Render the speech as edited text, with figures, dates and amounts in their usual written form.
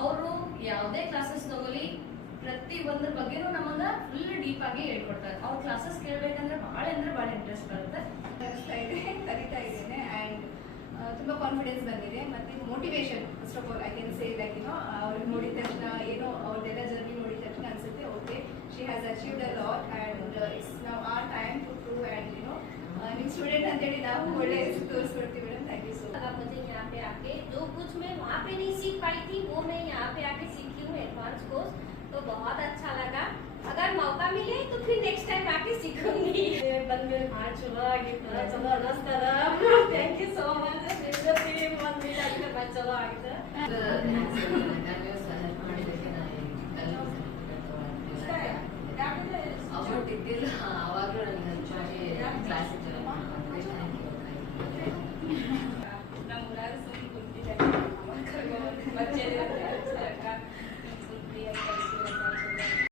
ಅವರು ಯಾವುದೇ ಕ್ಲಾಸಸ್ ತಗೊಳ್ಳಿ ಪ್ರತಿ ಒಂದ್ರ ಬಗ್ಗೆನೂ ನಮಗ ಫುಲ್ ಡೀಪ್ ಆಗಿ ಹೇಳ್ಕೊಡ್ತಾರೆ. ಅವ್ರ ಕ್ಲಾಸಸ್ ಕೇಳಬೇಕಂದ್ರೆ ಭಾಳ ಇಂಟ್ರೆಸ್ಟ್ ಬರುತ್ತೆ. ಕಲಿತಾ ಇದ್ದೇನೆ ಆ್ಯಂಡ್ ತುಂಬ ಕಾನ್ಫಿಡೆನ್ಸ್ ಬಂದಿದೆ ಮತ್ತು motivation first of all I can say like ಅವ್ರಿಗೆ ನೋಡಿದ ತಕ್ಷಣ ಏನೋ ಅವ್ರದ್ದೆಲ್ಲ ಜರ್ನಿ ನೋಡಿದ ತಕ್ಷಣ ಅನ್ಸುತ್ತೆ okay she has achieved a lot and it's now our time to prove and ನಿಮ್ಮ ಸ್ಟೂಡೆಂಟ್ ಅಂತೇಳಿ ನಾವು ಒಳ್ಳೆ ತೋರಿಸ್ಕೊಡ್ತೀವಿ madam. Thank you so much. मुझे यहाँ पे आके जो कुछ मैं वहाँ पे नहीं सीख पाई थी वो मैं यहाँ पे आके सीखी हूँ एडवांस कोर्स, तो बहुत अच्छा लगा. अगर मौका मिले तो फिर नेक्स्ट टाइम आके सीखूंगी. ಬಂದ್ಮೇಲೆ ಭಾಳ ಚಲೋ ಆಗಿತ್ತು, ಚಲೋ ಅನ್ನಿಸ್ತದ. Thank you so much. ನಿಮ್ ಜೊತೆ ಒಂದ್ ಮೀಟ್ ಆಗಿದ್ರೆ ಭಾಳ ಚಲೋ ಆಗಿತ್ತು. ಅಮೌಂಟ್ ಇದ್ದಿಲ್ಲ ಅವಾಗಲೂ ನನಗೆ ಕ್ಲಾಸ್ ಇತ್ತು. ನಮ್ಮ ಊರಾಗ ಸುಮ್ಮನೆ ಕುಂತಿದ್ದಾರೆ